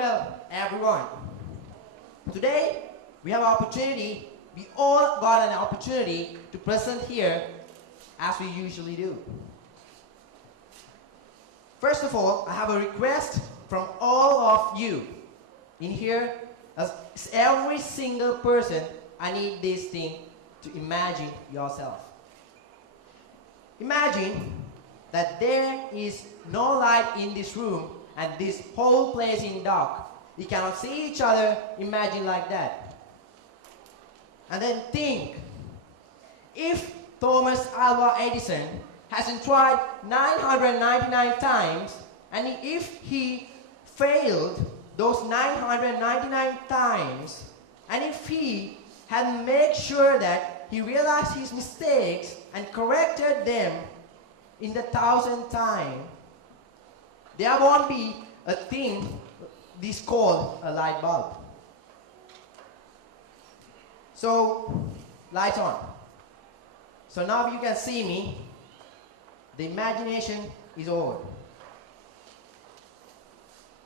Well, everyone, today we have an opportunity, we all got an opportunity to present here as we usually do. First of all, I have a request from all of you in here, as every single person, I need this thing to imagine yourself. Imagine that there is no light in this room and this whole place in dark. We cannot see each other, imagine like that. And then think, if Thomas Alva Edison hasn't tried 999 times, and if he failed those 999 times, and if he had made sure that he realized his mistakes and corrected them in the 1,000th time, there won't be a thing this called a light bulb. So, lights on. So now you can see me. The imagination is over.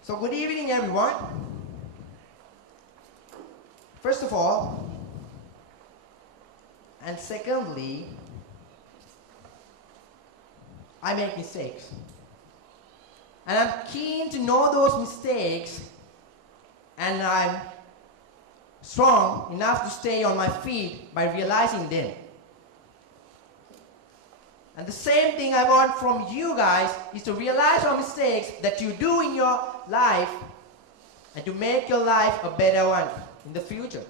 So good evening, everyone. First of all, and secondly, I make mistakes. And I'm keen to know those mistakes, and I'm strong enough to stay on my feet by realizing them. And the same thing I want from you guys is to realize your mistakes that you do in your life and to make your life a better one in the future.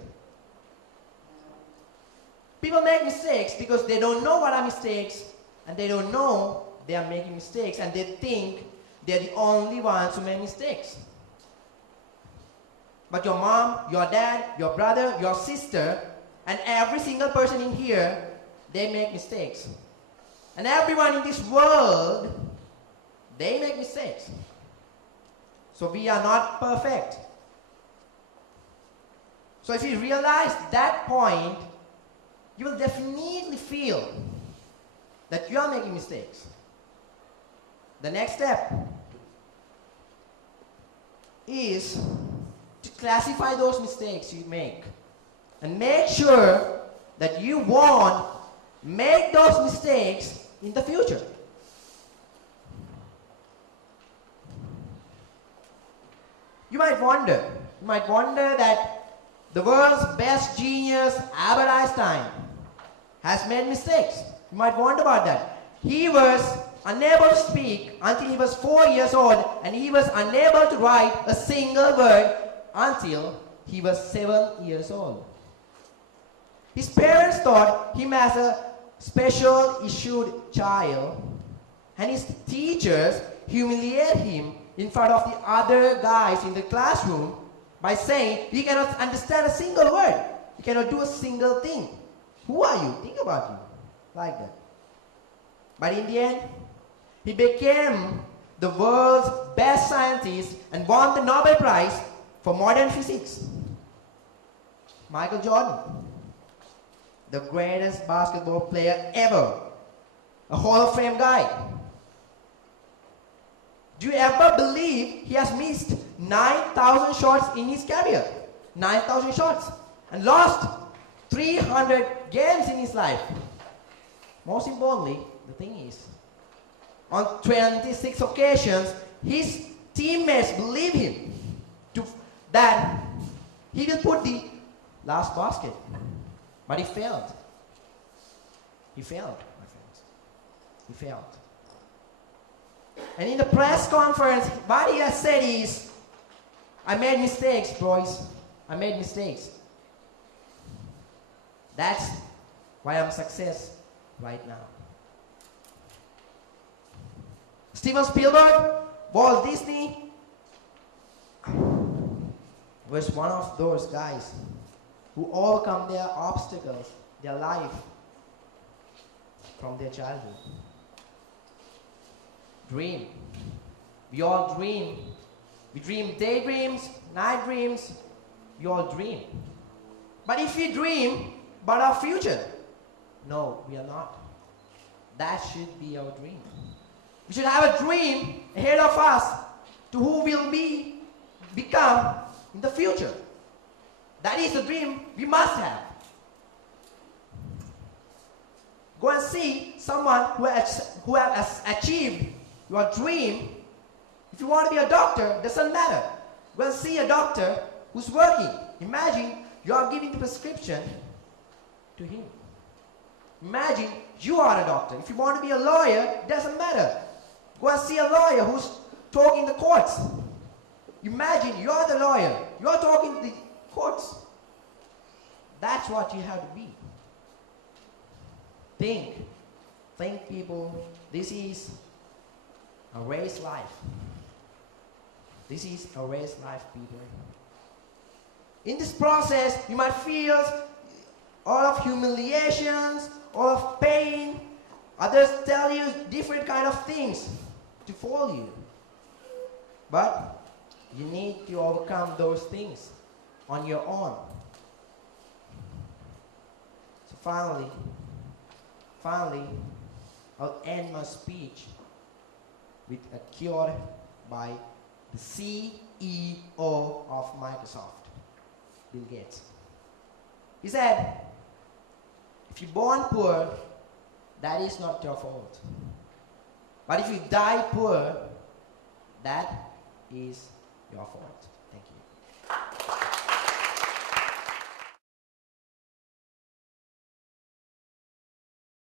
People make mistakes because they don't know what are mistakes, and they don't know they are making mistakes, and they think they're the only ones who make mistakes. But your mom, your dad, your brother, your sister, and every single person in here, they make mistakes. And everyone in this world, they make mistakes. So we are not perfect. So if you realize that point, you will definitely feel that you are making mistakes. The next step is to classify those mistakes you make and make sure that you won't make those mistakes in the future. You might wonder that the world's best genius, Albert Einstein, has made mistakes. You might wonder about that. He was unable to speak until he was 4 years old, and he was unable to write a single word until he was 7 years old. His parents thought him as a special issued child, and his teachers humiliated him in front of the other guys in the classroom by saying, "You cannot understand a single word. You cannot do a single thing. Who are you? Think about you." Like that. But in the end, he became the world's best scientist and won the Nobel Prize for modern physics. Michael Jordan, the greatest basketball player ever, a Hall of Fame guy. Do you ever believe he has missed 9,000 shots in his career? 9,000 shots. And lost 300 games in his life. Most importantly, the thing is, on 26 occasions, his teammates believed him that he will put the last basket. But he failed. He failed, my friends. He failed. And in the press conference, what he has said is, "I made mistakes, boys. I made mistakes. That's why I'm a success right now." Steven Spielberg, Walt Disney was one of those guys who overcome their obstacles, their life, from their childhood. Dream. We all dream. We dream daydreams, night dreams. We all dream. But if we dream about our future, no, we are not. That should be our dream. We should have a dream ahead of us to who will be become in the future. That is the dream we must have. Go and see someone who has achieved your dream. If you want to be a doctor, doesn't matter. Go and see a doctor who's working. Imagine you are giving the prescription to him. Imagine you are a doctor. If you want to be a lawyer, doesn't matter. Go and see a lawyer who's talking in the courts. Imagine you are the lawyer. You are talking to the courts. That's what you have to be. Think people, this is a race life. This is a race life, people. In this process, you might feel all of humiliations, all of pain. Others tell you different kind of things to follow you. But you need to overcome those things on your own. So finally, I'll end my speech with a quote by the CEO of Microsoft, Bill Gates. He said, if you're born poor, that is not your fault. But if you die poor, that is your fault.